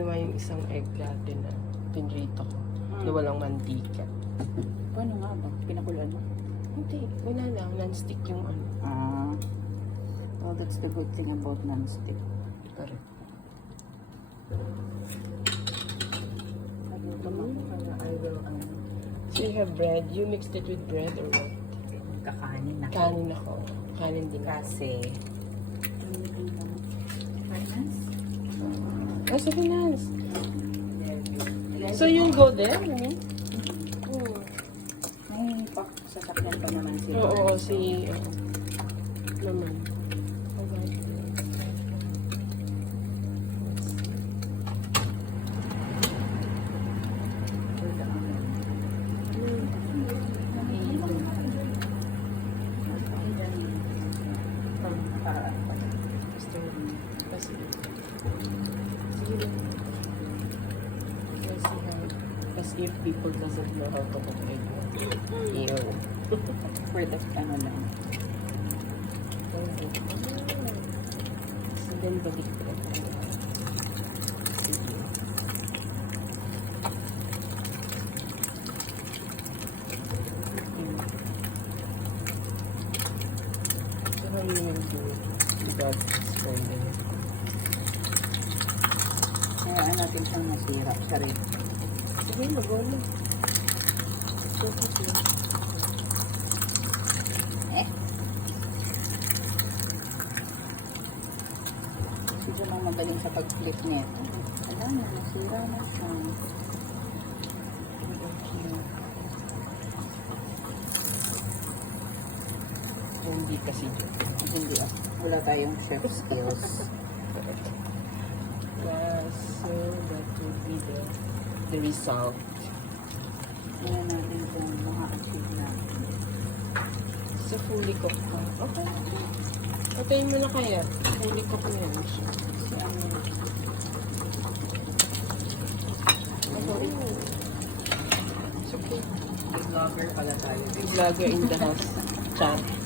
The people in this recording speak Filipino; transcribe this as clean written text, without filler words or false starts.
Naman yung isang egg dati na pinrito ko. Na walang mantika. Paano nga ba? Pinakuluan mo? Hindi. Wala lang. Non-stick yung ano. Ah. Well, that's the good thing about non-stick. Correct. So you have bread. You mixed it with bread or what? Kakanin na. Kanin ako. Kanin din. Kasi, finance? Oh, sa finance. So you go there, you mean? May sasakyan pa naman sila. Oo, si... naman. Alright. As if people doesn't know how to cook egg. Ew. For the ano lang. So then balik ko lang. Sige. So how you will do it without spoiling it? Kayaan natin siyang masira. Sorry. Sige, mag-wala. Focus lang. Sige lang magaling sa pag-flip nito. Alam na, nasira na siya. Hindi kasi dyan. Hindi ah. Wala tayong chef skills. Yes, so that would be the result. Tingnan natin kung maka-achieve natin. So fully cooked pa. Okay. Patayin mo na kaya. Fully cooked na yan siya. Kasi ano, It's okay. vlogger pala tayo. Vlogger in the house. Chat.